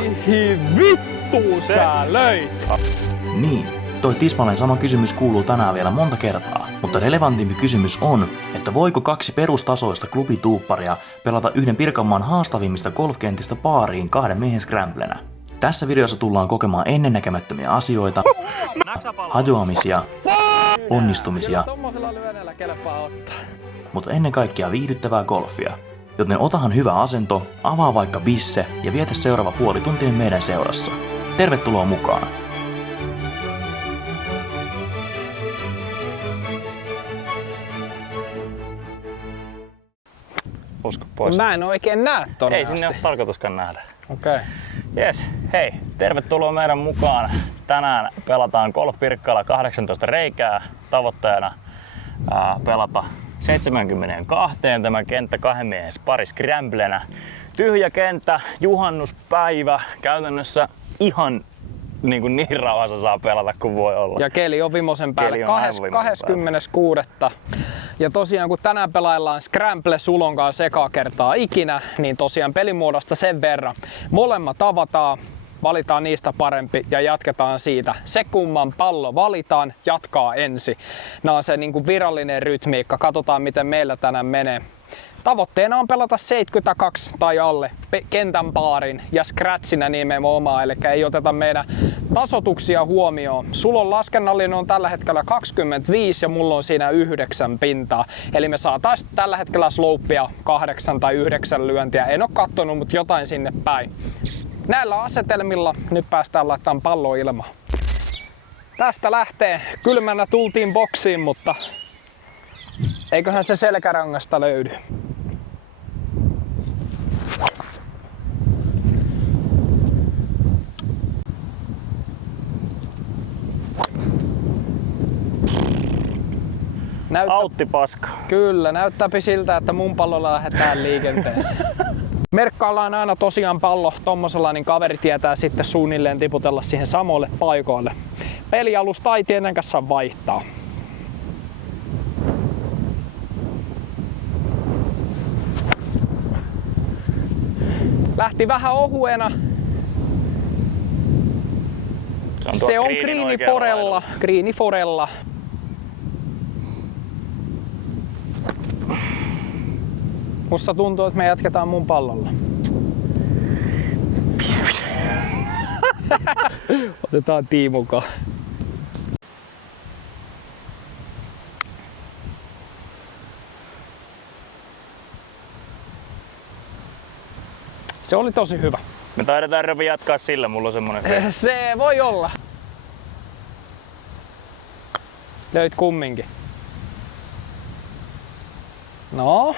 Mihin vittuun sä löit? Niin, toi tismalleen sama kysymys kuuluu tänään vielä monta kertaa, mutta relevantimpi kysymys on, että voiko kaksi perustasoista klubituupparia pelata yhden Pirkanmaan haastavimmista golfkentistä baariin kahden miehen scramblenä. Tässä videossa tullaan kokemaan ennennäkemättömiä asioita, hajoamisia, onnistumisia, mutta ennen kaikkea viihdyttävää golfia. Joten otahan hyvä asento, avaa vaikka bisse ja vietä seuraava puoli tuntia meidän seurassa. Tervetuloa mukaan! Usko pois. Mä en oikein näe tonne Ei sinne ole tarkoituskaan nähdä. Okei. Jes, hei, tervetuloa meidän mukaan. Tänään pelataan Golf Pirkkala 18 reikää. Tavoitteena pelata 72 tämä kenttä kahden miehen pari scramblenä. Tyhjä kenttä, juhannuspäivä, käytännössä ihan niin rauhassa saa pelata kuin voi olla. Ja keli on vimosen päälle 26. Ja tosiaan kun tänään pelaillaan Scramble Sulon kanssa ekaa kertaa ikinä, niin tosiaan pelimuodosta sen verran. Molemmat avataan, valitaan niistä parempi ja jatketaan siitä. Se kumman pallo valitaan, jatkaa ensin. Nämä on se niin virallinen rytmiikka, katsotaan miten meillä tänään menee. Tavoitteena on pelata 72 tai alle kentän paarin ja scratchinä nimenomaan, eli ei oteta meidän tasoituksia huomioon. Sulon laskennallinen on tällä hetkellä 25 ja mulla on siinä 9 pintaa. Eli me saatais tällä hetkellä slopea 8 tai 9 lyöntiä. En oo kattonut, mutta jotain sinne päin. Näillä asetelmilla nyt päästään laittamaan palloa ilmaan. Tästä lähtee. Kylmänä tultiin boksiin, mutta eiköhän se selkärangasta löydy. Autti paska. Kyllä, näyttääpi siltä, että mun pallolla lähdetään liikenteeseen. Merkkaillaan aina tosiaan pallo tommosella, niin kaveri tietää sitten suunnilleen tiputella siihen samoille paikoille. Pelialusta ei tietenkään saa vaihtaa. Lähti vähän ohuena. Se on Greeni Forella. Musta tuntuu, että me jatketaan mun pallolla. Otetaan Tiim mukaan. Se oli tosi hyvä. Me taidetaan Robi jatkaa sillä, mulla on semmonen. Se voi olla. Löit kumminkin. No.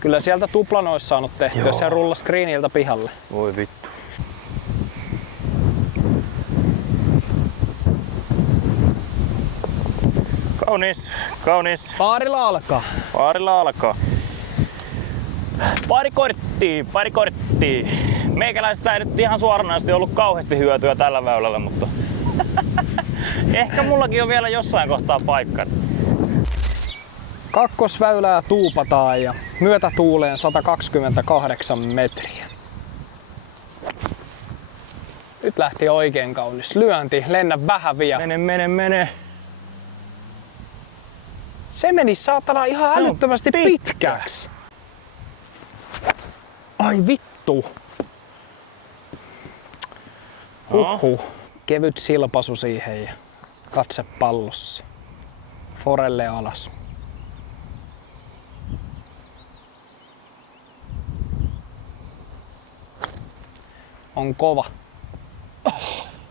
Kyllä sieltä tuplan ois saanut tehtyä, jos se rullaa screeniltä pihalle. Voi vittu. Kaunis. Paarilla alkaa. Pari korttia. Meikäläisestä ei nyt ihan suoranaisesti ollut kauheasti hyötyä tällä väylällä, mutta ehkä mullakin on vielä jossain kohtaa paikka. Kakkosväylää tuupataan ja myötätuuleen 128 metriä. Nyt lähti oikein kaunis lyönti. Lennä vähän vielä. Mene. Se meni saatana ihan älyttömästi pitkäksi. Ai vittu. Kevyt silpasu siihen ja katse pallossa. Forelle alas. On kova.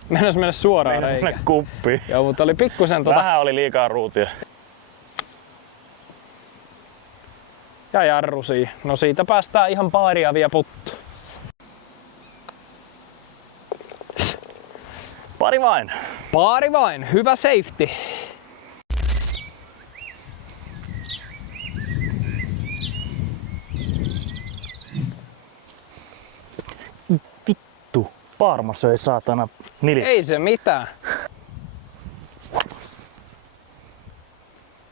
Mennäs mennä suoraan reikä. Kuppiin. Joo, mutta oli pikkusen Vähän oli liikaa ruutia. Ja jarru siihen. No siitä päästään ihan paaria vielä puttu. Pari vain. Hyvä safety. Vittu. Parma söi saatana nilja. Ei se mitään.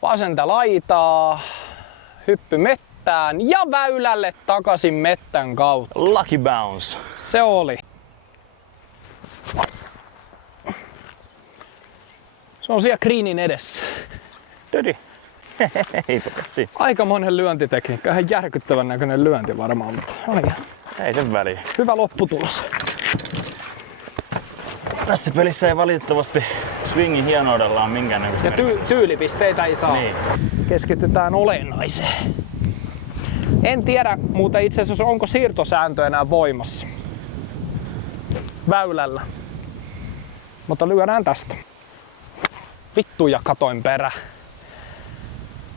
Vasenta laitaa, hyppy mettään ja väylälle takaisin mettän kautta. Lucky bounce. Se oli. Se on siellä greenin edessä. Tödi. Eipä siinä. Aikamoinen lyöntitekniikka, ihan järkyttävän näköinen lyönti varmaan, mutta Ei sen väliä. hyvä lopputulos. Tässä pelissä ei valitettavasti swingin hienoudella on minkäännäköistä. Ja tyylipisteitä ei saa. Niin. Keskitytään olennaiseen. En tiedä muuten itse asiassa, onko siirtosääntö enää voimassa väylällä. Mutta lyödään tästä. Vittuja katoin perä.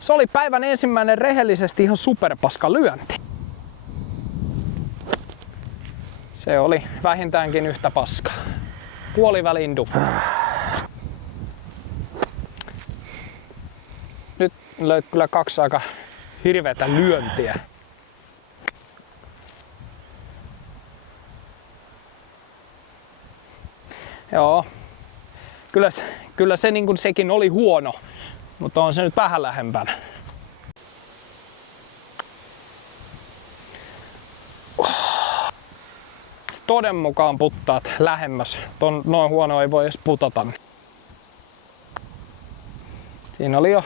Se oli päivän ensimmäinen rehellisesti ihan superpaska lyönti. Se oli vähintäänkin yhtä paskaa. Puoliväliin dupla. Nyt löyt kyllä 2 aika hirveätä lyöntiä. Joo. Kyllä se niin kuin sekin oli huono, mutta on se nyt vähän lähempänä. Toden mukaan puttaat lähemmäs. Noin huono ei voi edes putata. Siinä oli jo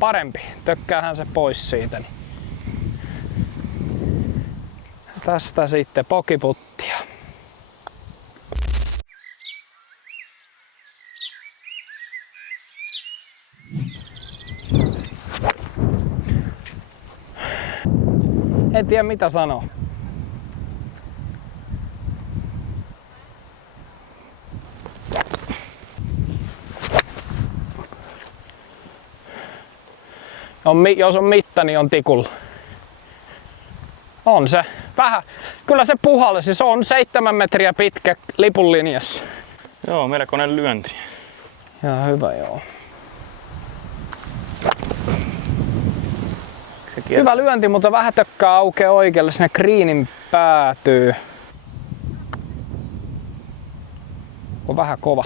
parempi. Tökkäähän se pois siitä. Tästä sitten pokiputtia. En tiedä mitä sanoo. Jos on mitta, niin on tikulla. On se. Vähän. Kyllä se puhalsi. Se on 7 metriä pitkä lipun linjassa. Joo, melkoinen lyönti. Ja hyvä joo. Hyvä lyönti, mutta vähän tökkää aukeaa oikealle sinne greenin päätyy. On vähän kova.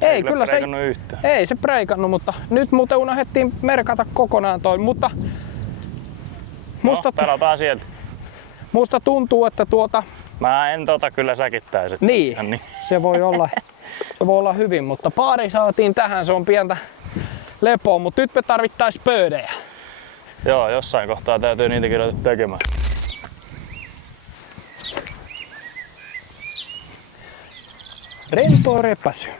Ei kyllä se ei se breikannut, mutta nyt muuten unohdettiin merkata kokonaan toi, mutta pelataan sieltä. Musta tuntuu, että Mä en kyllä säkittäisi. Niin. Se voi olla hyvin, mutta pari saatiin tähän, se on pientä lepoa, mutta nyt me tarvittais pöydejä. Joo, jossain kohtaa täytyy niitäkin ruveta tekemään. Rento repäsy.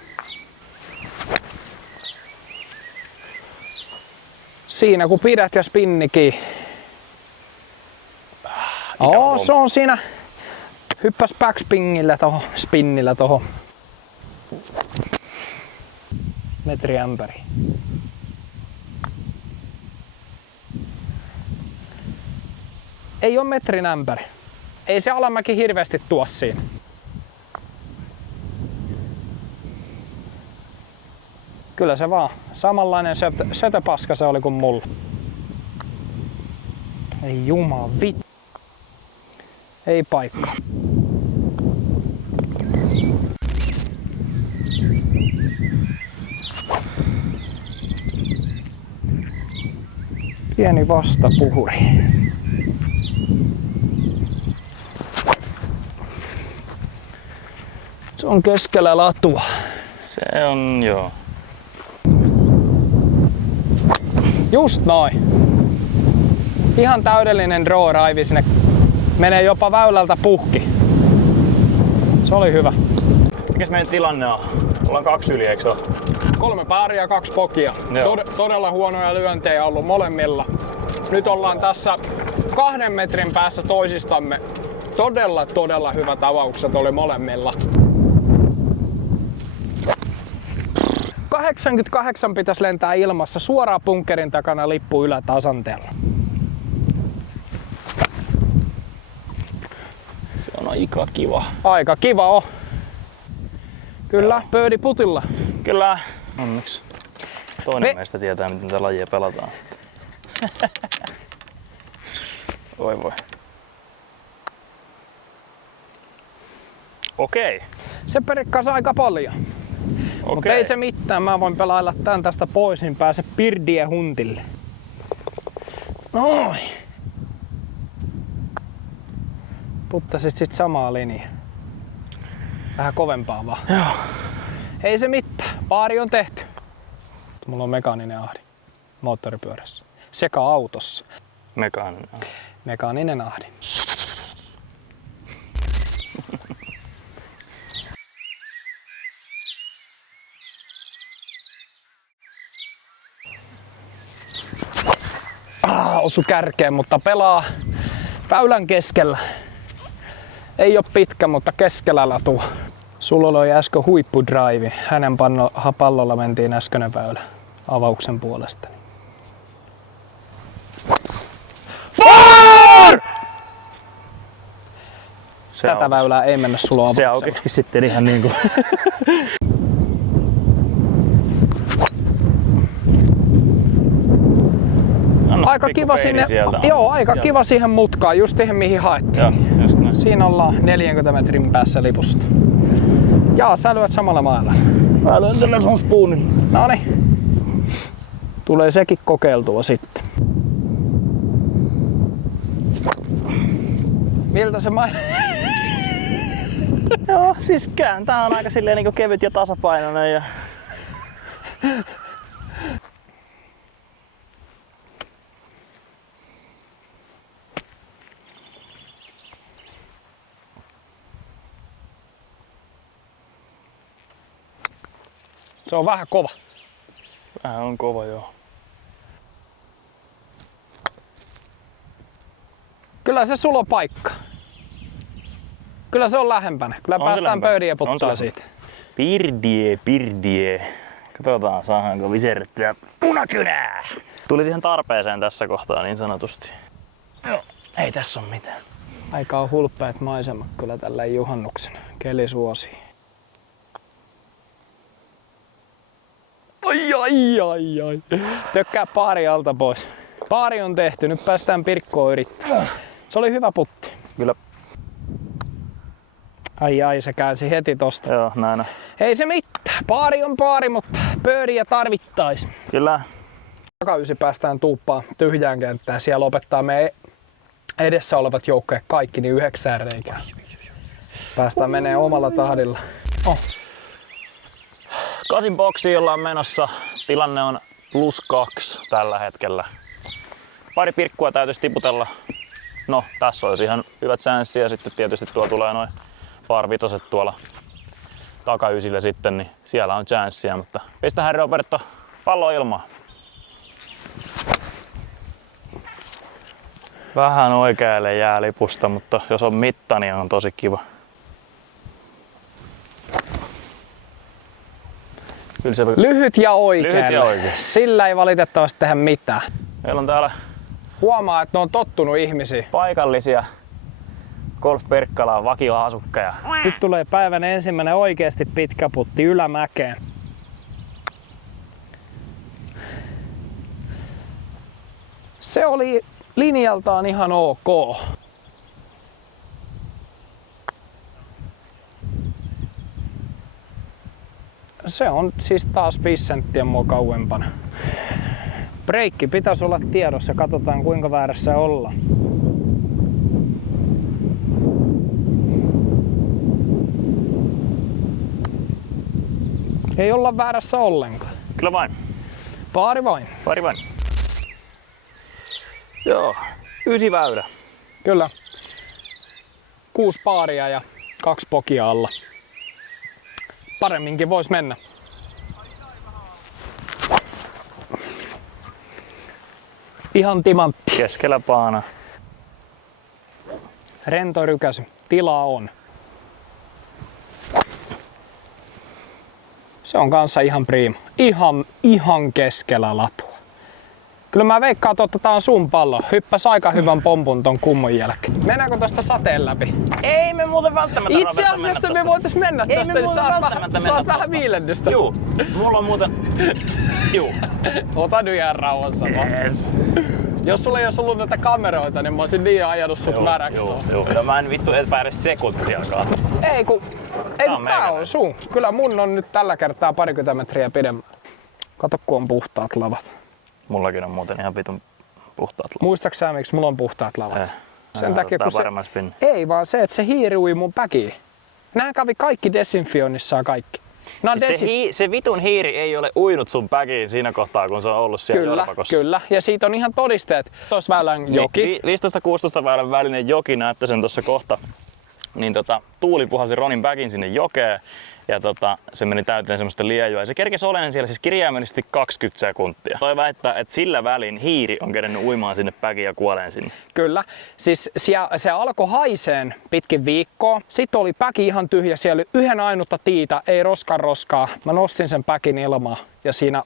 Siinä kun pidät ja spinnikin. Se on siinä. Hyppäs backspinillä tohon, spinnillä tohon. Metri ämpäri. Ei oo metrin ämpäri. Ei se alamäki hirveästi tuo siinä. Kyllä se vaan. Samanlainen sötöpaska se oli kuin mulla. Ei jumaa vittu. Ei paikka. Pieni vastapuhuri. Se on keskellä latua. Se on joo. Just noin. Ihan täydellinen draw raivi sinne. Menee jopa väylältä puhki. Se oli hyvä. Mikäs meidän tilanne on? Ollaan 2 yli, eikö ole? 3 paaria ja 2 pokia. Todella huonoja lyöntejä ollut molemmilla. Nyt ollaan tässä 2 metrin päässä toisistamme. Todella hyvät avaukset oli molemmilla. 88 pitäisi lentää ilmassa suoraan bunkkerin takana lippu ylätasanteella. Se on aika kiva. Aika kiva on. Kyllä, birdie putilla. Kyllä, onneksi. Toinen meistä tietää, miten tätä lajia pelataan. Voi. Okei. Se perikkaisi aika paljon. Mutta ei se mitään. mitään, mä voin pelailla tän tästä pois, niin pääse pirdien huntille. Noin. Puttasit sit samaa linjaa. Vähän kovempaa vaan. Joo. Ei se mitään, paari on tehty. Mulla on mekaaninen ahdi moottoripyörässä. Sekä autossa. Mekaaninen ahdi. Osu kärkeen, mutta pelaa väylän keskellä. Ei oo pitkä, mutta keskellä latua. Sulla oli äsken huippudraivi. Hänen pallolla mentiin äskeinen väylä avauksen puolesta. Fire! Tätä väylää ei mennä sulla avauksella. Se aukesi sitten ihan niinku. Aika kiva sinne, aika kiva siihen mutkaan, just siihen mihin haettiin. Joo, just näin. Siinä ollaan 40 metrin päässä lipusta. Jaa, sä lyöt samalla maalla. Mä lyön tällä sun spoonin. Noniin. Tulee sekin kokeiltua sitten. Miltä se Joo, siis kääntää on aika silleen niinku kevyt ja tasapainoinen ja... Se on vähän kova. Vähän on kova, joo. Kyllä se sulla on paikka. Kyllä se on lähempänä. Kyllä päästään pöydin ja puttaa siitä. Pirdie. Katsotaan, saadaanko viserrettyä punakynää. Tuli siihen tarpeeseen tässä kohtaa niin sanotusti. Joo, ei tässä ole mitään. Aika on hulppeet maisemat kyllä tällä juhannuksena. Keli suosii. Ai. Tökkää paari alta pois. Paari on tehty, nyt päästään Pirkkoon yrittämään. Se oli hyvä putti. Kyllä. Ai, se käänsi heti tosta. Joo, näin on. Ei se mitään. Paari on paari, mutta pöydiä tarvittais. Kyllä. Takaysi päästään tuuppaan tyhjään kenttään. Siellä opettaa me edessä olevat joukkoja kaikki niin 9 reikää. Päästään menee omalla tahdilla. Oh. 8 boksiin ollaan menossa. Tilanne on +2 tällä hetkellä. Pari pirkkua täytyisi tiputella. No, tässä olisi ihan hyvät säänssiä ja sitten tietysti tuolla tulee noin par vitoset tuolla takaysillä sitten, niin siellä on chanssiä, mutta pistähän Roberto pallo ilmaan. Vähän oikealle jää lipusta, mutta jos on mitta, niin on tosi kiva. Lyhyt ja oikealle. Sillä ei valitettavasti tehdä mitään. Meillä on täällä huomaa, että ne on tottunut ihmisiä. Paikallisia Golf Pirkkalan vakioasukkeja. Nyt tulee päivän ensimmäinen oikeasti pitkä putti ylämäkeen. Se oli linjaltaan ihan ok. Se on siis taas 5 senttiä mua kauempana. Breikki pitäisi olla tiedossa, katsotaan kuinka väärässä ollaan. Ei olla väärässä ollenkaan. Kyllä vain. Pari vain. Pari vain. Joo, 9 väylä. Kyllä. 6 paaria ja 2 pokia alla. Paremminkin vois mennä. Ihan timantti. Keskellä paana. Rento rykäsy. Tilaa on. Se on kanssa ihan prima. Ihan keskellä latua. Kyllä mä veikkaan, että otetaan sun pallo. Hyppäs aika hyvän pompun ton kummon jälkeen. Mennäänkö tosta sateen läpi? Ei me muuten välttämättä itse asiassa me voitais mennä tosta, niin saat vähän viilennystä. Juu, mulla on muuten... Juu. Ota nyt ihan rauhassa. Yes. Jos sulla ei olisi ollut näitä kameroita, niin mä olisin niin ajanut sut märäksi. Joo. Mä en vittu epäile sekuntiakaan. Ei kun Ei, tää on sun. Kyllä mun on nyt tällä kertaa 20 metriä pidemmän. Kato, kun on puhtaat lavat. Mullakin on muuten ihan vitun puhtaat lavat. Muistatko sä, miksi mulla on puhtaat lavat? Sen takia, kun se... Ei, vaan se, että se hiiri ui mun päkiin. Nää kävi kaikki desinfioinnissa ja kaikki. Siis se vitun hiiri ei ole uinut sun päkiin siinä kohtaa, kun se on ollut siellä jorpakossa. Kyllä, ja siitä on ihan todisteet. Tuossa Väylän joki. 15-16 väylän välinen joki, näette sen tuossa kohta. Niin tuuli puhalsi Ronin päkin sinne jokeen ja se meni täyteen semmoista liejua. Ja se kerkesi olemaan siellä siis kirjaimellisesti 20 sekuntia. Toi väittää, että sillä välin hiiri on kerennyt uimaan sinne päkiin ja kuoleen sinne. Kyllä. Siis se alkoi haiseen pitkin viikkoa. Sitten oli päki ihan tyhjä. Siellä oli yhden ainutta tiitä, ei roskaa. Mä nostin sen päkin ilmaan ja siinä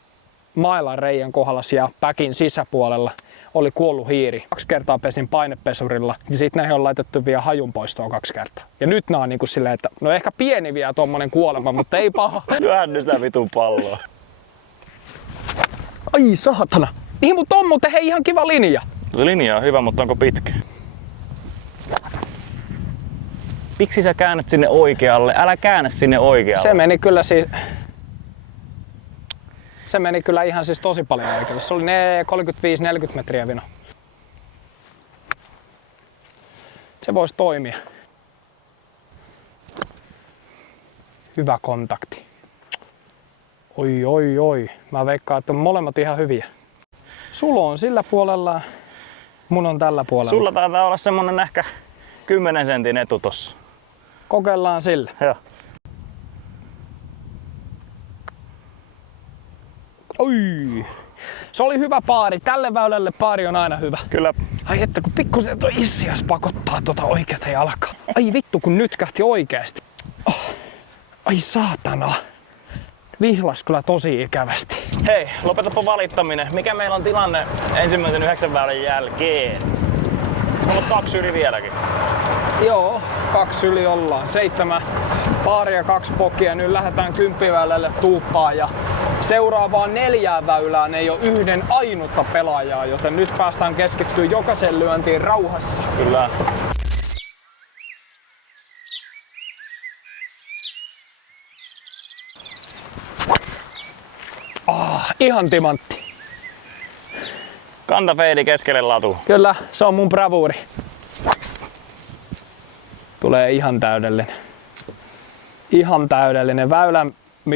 mailan reijän kohdalla siellä päkin sisäpuolella oli kuollut hiiri. 2 kertaa pesin painepesurilla ja sit näihin on laitettu vielä hajunpoistoa 2 kertaa. Ja nyt nää on niinku silleen, että no ehkä pieni vielä tommonen kuolema, mutta ei paha. Lyhänny sitä vitun palloa. Ai saatana. Niin, mutta on muuten hei ihan kiva linja. Linja on hyvä, mutta onko pitkä? Miksi sä käännät sinne oikealle? Älä käännä sinne oikealle. Se meni kyllä ihan siis tosi paljon oikealle. Se oli ne 35-40 metriä vino. Se voisi toimia. Hyvä kontakti. Oi. Mä veikkaan, että on molemmat ihan hyviä. Sulo on sillä puolella, mun on tällä puolella. Sulla taitaa olla semmonen ehkä 10 sentin etu tossa. Kokeillaan sillä. Joo. Oi. Se oli hyvä paari. Tälle väylälle paari on aina hyvä. Kyllä. Ai että kun pikkusen toi issias pakottaa tota oikeata jalkaa. Ai vittu kun nytkähti oikeesti. Oh. Ai saatana. Vihlas kyllä tosi ikävästi. Hei, lopetapa valittaminen. Mikä meillä on tilanne ensimmäisen 9 väylän jälkeen? Meillä on 2 yli vieläkin. Joo, 2 yli ollaan. 7 paaria, 2 pokia. Nyt lähdetään 10 väylälle tuuppaan ja seuraavaan 4 väylään ei ole yhden ainutta pelaajaa, joten nyt päästään keskittyä jokaisen lyöntiin rauhassa. Kyllä. Ihan timantti. Kantafeidi keskelle latu. Kyllä, se on mun bravuuri. Tulee ihan täydellinen. Ihan täydellinen. Väylän...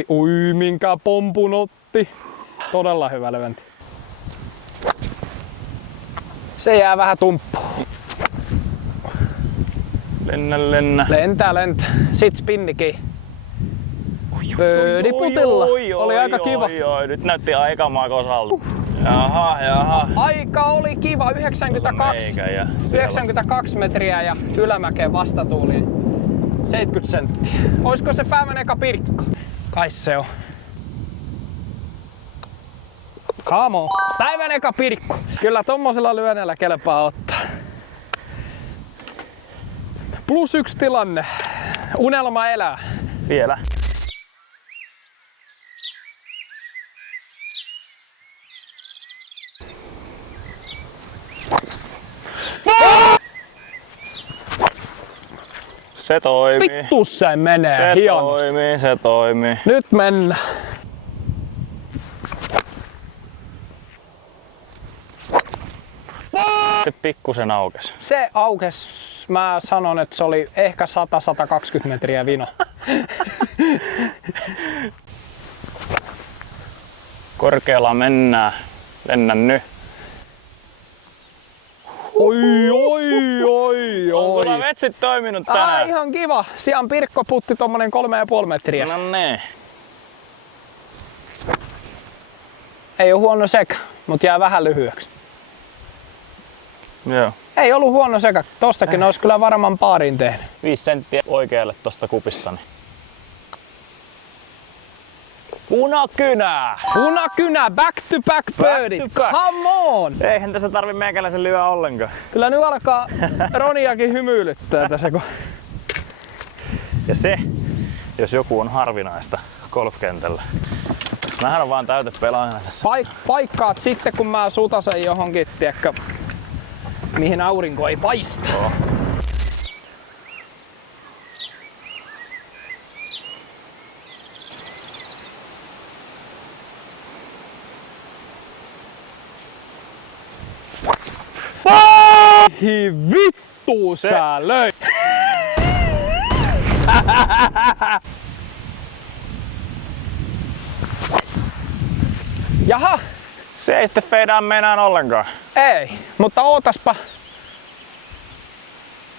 Ui, minkä pompun otti. Todella hyvä lyönti. Se jää vähän tumppuun. Lennä. Lentää. Sit spinnikin. Pöydiputilla. Oli aika kiva. Nyt näytti aika makosalta. Jaha. Aika oli kiva. 92 metriä ja ylämäkeen vastatuuliin 70 senttiä. Oisko se päivän eka pirkko? Kai se on. Come on. Päivän eka pirkko. Kyllä tommosella lyönneellä kelpaa ottaa. +1 tilanne. Unelma elää. Vielä. Se toimii. Vittu se menee hienosti. Se toimii. Nyt mennään. Se pikkusen aukesi. Se aukes, mä sanon, että se oli ehkä 100-120 metriä vino. Korkealla mennään. Lennän nyt. Oi. On sulla vetsit toiminut tänään? Ihan kiva. Sian pirkko putti tommonen 3,5 metriä. No niin. Ei oo huono sekä, mut jää vähän lyhyeksi. Joo. Ei ollut huono sekä. Tostakin olisi kyllä varmaan paarin tehnyt. 5 senttiä oikealle tosta kupistani. Punakynä! Punakynä, back to back birdit. Come on! Eihän tässä tarvi meikäläisen lyödä ollenkaan. Kyllä nyt alkaa Roniakin hymyilyttää tässä. Ja se, jos joku on harvinaista golfkentällä. Mähän on vaan täytepelaajana tässä. Paikkaat sitten kun mä sutasen johonkin, tiedätkö, mihin aurinko ei paista. Oh. vittu sä löit! Jaha! Se ei sitten feidää meinään ollenkaan. Ei, mutta ootaspa.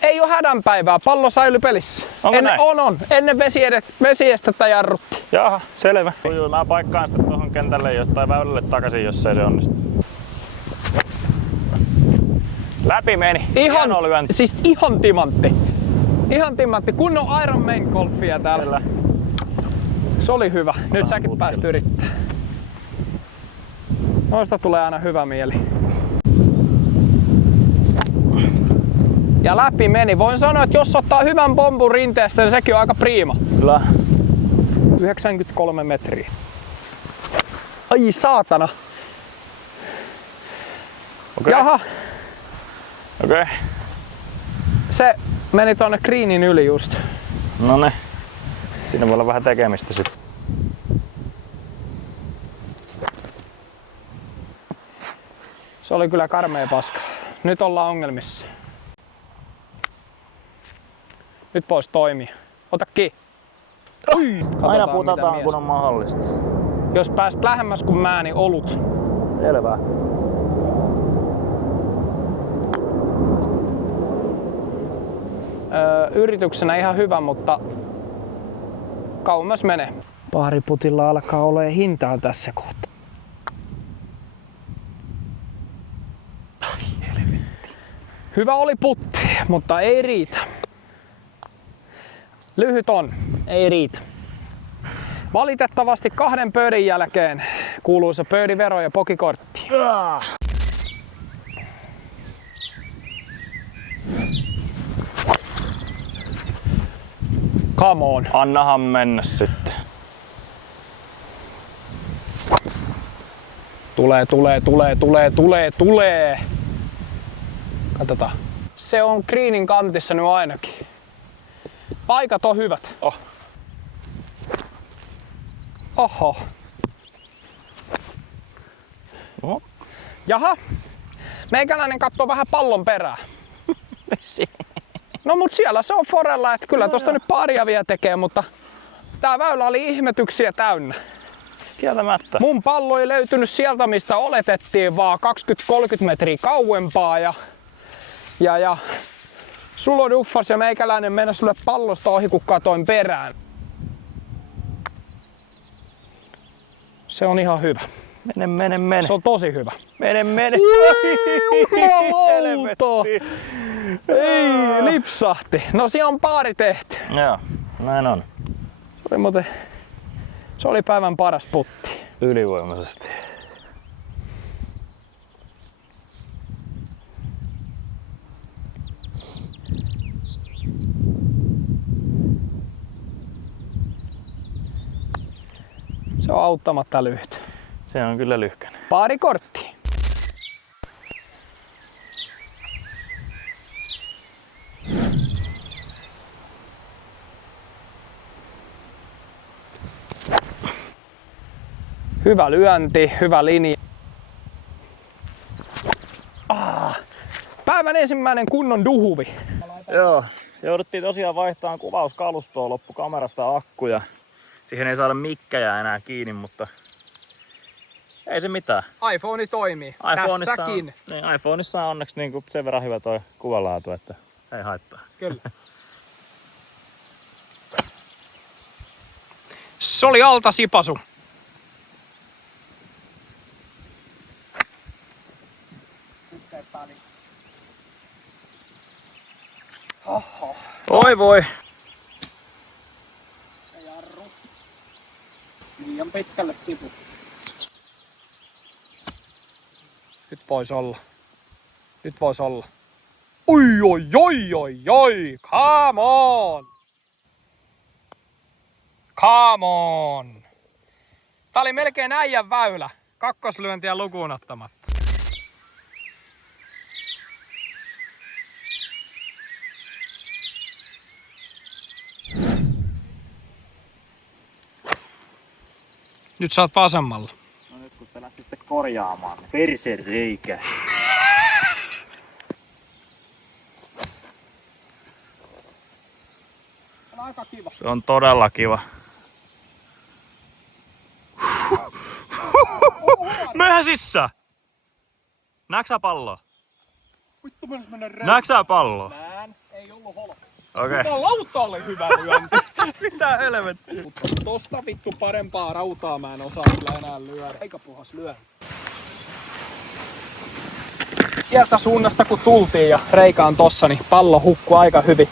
Ei oo hädänpäivää, pallo säilyy pelissä. Onko näin? On. Ennen vesiestettä jarrutti. Jaha, selvä. Juu, mä paikkaan sitten tuohon kentälle tai väylälle takaisin, jos ei se onnistu. Läpi meni. Hieno lyönti. Siis ihan timantti. Ihan timantti. Kunnon Iron Man golfia täällä. Se oli hyvä. Nyt säkin pääst yrittää. Noista tulee aina hyvä mieli. Ja läpi meni. Voin sanoa, että jos ottaa hyvän pompun rinteestä, niin sekin on aika priima. Kyllä. 93 metriä. Ai saatana. Okei. Jaha. Okei. Se meni tonne greenin yli just. Noniin. Siinä voi olla vähän tekemistä sitten. Se oli kyllä karmea paska. Nyt ollaan ongelmissa. Nyt pois toimia. Ota kiinni. Aina putataan kun on mahdollista. Jos pääst lähemmäs kuin mä, niin olut. Selvä. Yrityksenä ihan hyvä, mutta kauemmas menee. Paariputilla alkaa olemaan hintaa tässä kohtaa. Ai helvetti. Hyvä oli putti, mutta ei riitä. Lyhyt on, ei riitä. Valitettavasti 2 pöydin jälkeen kuuluisa pöydivero ja pokikortti. Come on. Annahan mennä sitten. Tulee. Katsotaan. Se on greenin kantissa nyt ainakin. Paikat on hyvät. Oho. Oho. Jaha. Meikäläinen katsoo vähän pallon perään. No mut siellä se on forella, että kyllä tosta nyt paria vielä tekee, mutta tää väylä oli ihmetyksiä täynnä. Kieltämättä. Mun pallo ei löytynyt sieltä, mistä oletettiin, vaan 20-30 metriä kauempaa ja Sulo duffas ja meikäläinen mennä sulle pallosta ohi, kun katoin perään. Se on ihan hyvä. Mene. Se on tosi hyvä. Mene. Jumalauta! Ei, lipsahti. No siinä on paari tehty. Joo, näin on. Se oli päivän paras putti. Ylivoimaisesti. Se on auttamatta lyhyt. Se on kyllä lyhkäinen. Pari korttia. Hyvä lyönti, hyvä linja. Päivän ensimmäinen kunnon duhuvi. Joo, jouduttiin tosiaan vaihtamaan kuvauskalustoa, loppu kamerasta akku ja siihen ei saada mikkejä enää kiinni, mutta ei se mitään. iPhone toimii. Tässäkin. iPhoneissa on onneksi niin sen verran hyvä toi kuvalaatu, että ei haittaa. Kyllä. Se oli alta sipasu. Oho. Oi voi! Se jarru. Liian pitkälle tipu. Nyt vois olla. Oi. Come on. Tää oli melkein äijän väylä. Kakkoslyöntiä lukuun ottamatta. Nyt sä oot vasemmalla. No nyt kun te lähtitte korjaamaan, niin perse reikä. aika kiva. Se on todella kiva. Mehän sisään! Näetkö sä palloa? Vittu mennä mennä reikään. Näetkö sä palloa? Näen, ei ollut holka. Okei. Mutta lauta oli hyvä lyönti. Mitä helvettiä? Tosta vittu parempaa rautaa mä en osaa kyllä enää lyödä. Eikä puhas lyö. Sieltä suunnasta kun tultiin ja reikä on tossa, niin pallo hukkui aika hyvin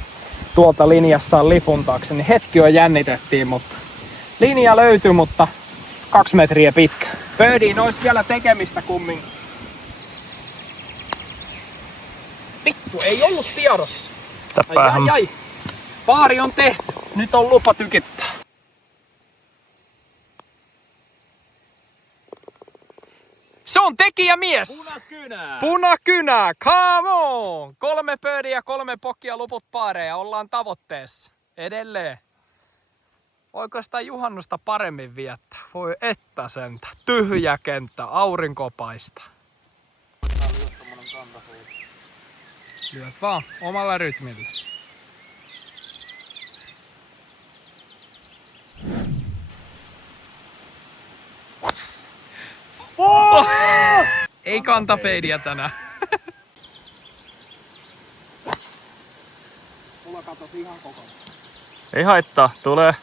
tuolta linjassaan lipun taakse. Niin hetki jo jännitettiin, mutta linja löytyi, mutta 2 metriä pitkä. Birdiin olisi vielä tekemistä kumminkin. Vittu, ei ollut tiedossa. Ai. Paari on tehty. Nyt on lupa tykittää. Se on tekijämies! Punakynää! Punakynä! Come on! 3 birdiä, 3 pokia, luput paareja. Ollaan tavoitteessa. Edelleen. Voiko sitä juhannusta paremmin viettää? Voi että sentä. Tyhjä kenttä, aurinko paistaa. Lyöt vaan omalla rytmillä. Oh! Ei kantafeidiä tänään. Mulla katos ihan kokonaan. Ei haittaa, tulee.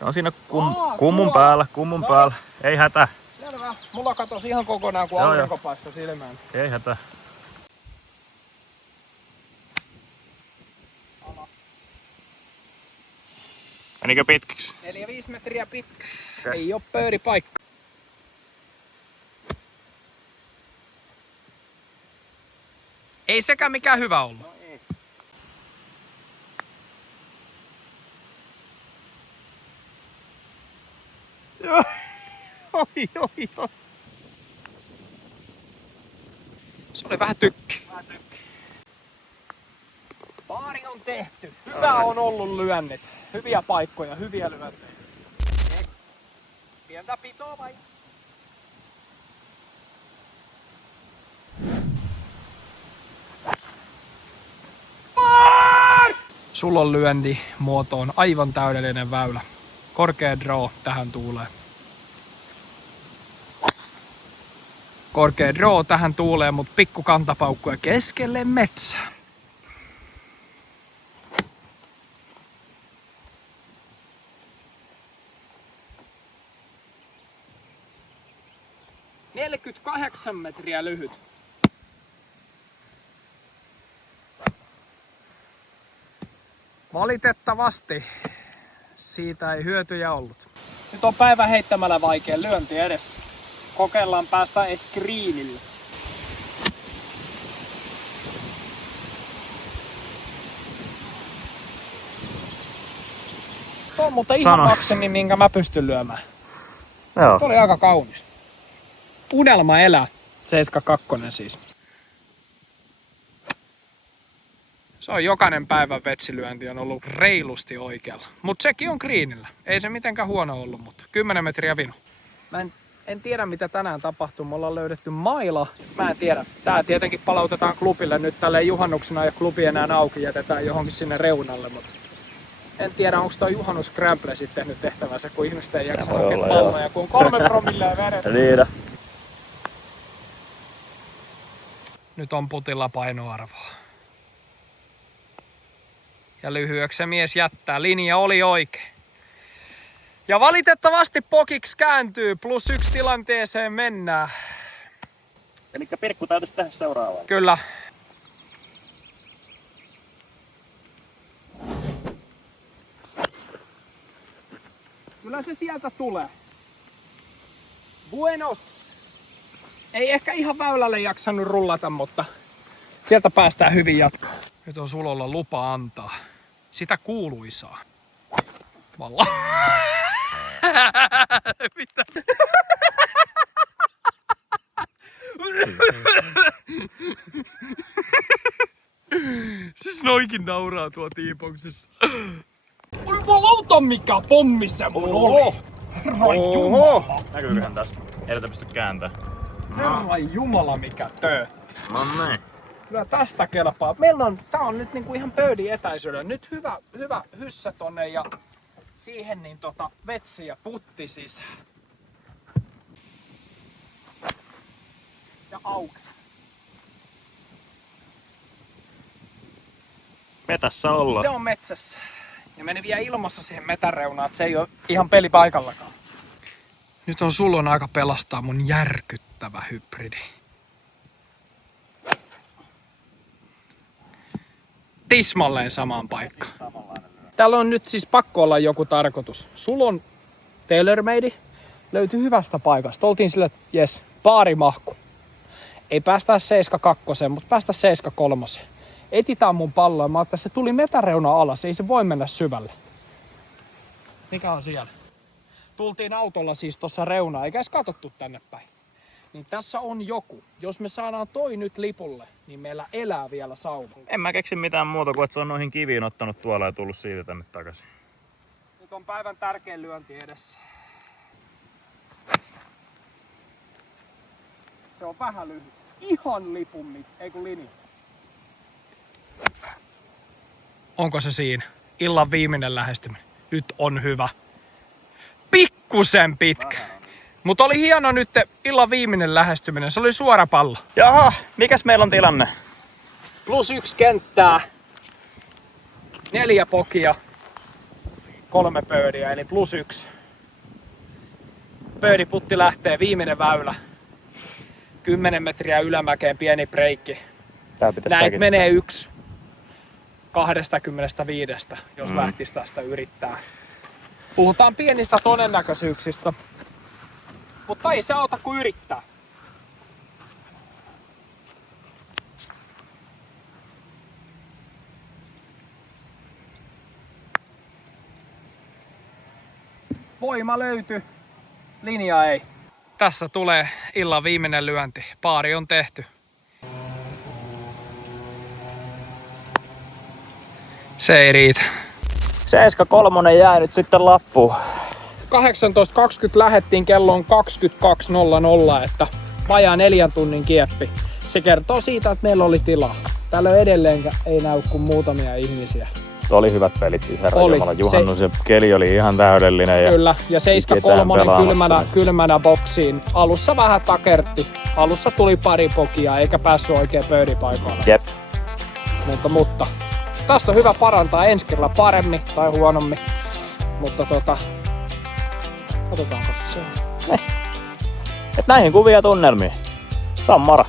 On siinä kummun päällä. Ei hätä. Selvä. Mulla katos ihan kokonaan, kun aurinko paistoi silmään. Ei hätä. Alas. Menikö pitkiksi? 4-5 metriä pitkä. Okay. Ei oo pöydipaikka. Ei sekään mikään hyvä ollut. No ei. Oi. Se oli vähän tykki. Paari on tehty. Hyvä on ollut lyönnit. Hyviä paikkoja, hyviä lyöntejä. Pientä pitoa vai? Sulla lyönti muoto on aivan täydellinen väylä. Korkea draw tähän tuuleen. Korkea draw tähän tuuleen, mut pikku kantapaukkuja keskelle metsää. – 48 metriä lyhyt. Valitettavasti siitä ei hyötyjä ollut. Nyt on päivän heittämällä vaikea lyönti edessä. Kokeillaan päästä edes greenille. Tuo on mutta ihan maksimi, minkä mä pystyn lyömään. Joo. Tuo oli aika kaunis. Unelma elää. 72 siis. Se on jokainen päivän vetsilyönti on ollut reilusti oikealla. Mut sekin on greenillä. Ei se mitenkään huono ollut, mutta 10 metriä vino. Mä en tiedä mitä tänään tapahtuu. Me ollaan löydetty maila. Mä en tiedä. Tää tietenkin palautetaan klubille nyt tälleen juhannuksena ja klubi enää auki. Jätetään johonkin sinne reunalle. Mutta en tiedä onko toi juhannus scramble sitten tehnyt tehtävänsä, kun ihmiset ei jaksa hakea palloja. Kun on 3 promillea vedet. Niitä. Nyt on putilla painoarvoa. Ja lyhyeksi se mies jättää. Linja oli oikein. Ja valitettavasti pokiksi kääntyy. +1 tilanteeseen mennään. Elikkä Pirkku täytyisi tehdä seuraavaa. Kyllä. Kyllä se sieltä tulee. Buenos. Ei ehkä ihan väylälle jaksanut rullata, mutta sieltä päästään hyvin jatkoon. Nyt on Sulolla lupa antaa sitä kuuluisaa. Valla. Mitä? Siis noikin nauraa tuo tiipoksessa. Oi jumalauta mikä pommi se mun oli! Herran jumala! Näkyyköhän tästä? Ei tätä pysty kääntämään. Herran jumala mikä töötti. No niin. Kyllä tästä kelpaa. Tää on nyt niinku ihan pöydin etäisyydellä. Nyt hyvä hyssä tonne ja siihen niin vetsi ja putti sisään. Ja auki. Metässä ollaan. Se on metsässä. Ja meni vielä ilmassa siihen metän reunaan, että se ei ole ihan pelipaikallakaan. Nyt on Sulon aika pelastaa mun järkyttävä hybridi. Tismalleen samaan paikkaan. Täällä on nyt siis pakko olla joku tarkoitus. Sulon TaylorMade löytyi hyvästä paikasta. Oltiin sillä, että jes, baarimahku. Ei päästä 7.2, mutta päästä 7.3. Etitään mun palloa. Mä ajattelin, että se tuli metäreuna alas. Ei se voi mennä syvälle. Mikä on siellä? Tultiin autolla siis tuossa reunaan, eikä edes katsottu tänne päin. Niin tässä on joku. Jos me saadaan toi nyt lipulle, niin meillä elää vielä sauma. En mä keksi mitään muuta kuin, että se on noihin kiviin ottanut tuolla ja tullut siitä tänne takaisin. Nyt on päivän tärkein lyönti edessä. Se on vähän lyhyt. Ihan lipun ei kun linja. Onko se siinä? Illan viimeinen lähestyminen. Nyt on hyvä. Pikkusen pitkä. Mutta oli hieno nyt illan viimeinen lähestyminen. Se oli suora pallo. Jaha, mikäs meillä on tilanne? +1 kenttää. 4 pokia. 3 pöydiä eli +1. Pöydiputti lähtee, viimeinen väylä. 10 metriä ylämäkeen, pieni breikki. Näitä menee 1 25, jos lähtisi tästä yrittää. Puhutaan pienistä todennäköisyyksistä, mutta ei se auta kuin yrittää. Voima löytyi, linja ei. Tässä tulee illan viimeinen lyönti. Paari on tehty. Se ei riitä. 7.3 jää nyt sitten lappuun. 18.20 lähettiin, kello on 22.00, että vajaa 4 tunnin kieppi. Se kertoo siitä, että meillä oli tilaa. Täällä edelleenkään ei näy kuin muutamia ihmisiä. Oli hyvät pelit siis, herra Jumala. Juhannus ja keli oli ihan täydellinen. Kyllä, ja 7.3 kylmänä boksiin. Alussa vähän takertti. Alussa tuli pari pokia, eikä päässyt oikein pöydipaikoille. Jep. Mutta tästä on hyvä parantaa ensi kerralla paremmin tai huonommin. Mutta katsotaanko se on. Et näihin kuvia tunnelmiin. Sammara.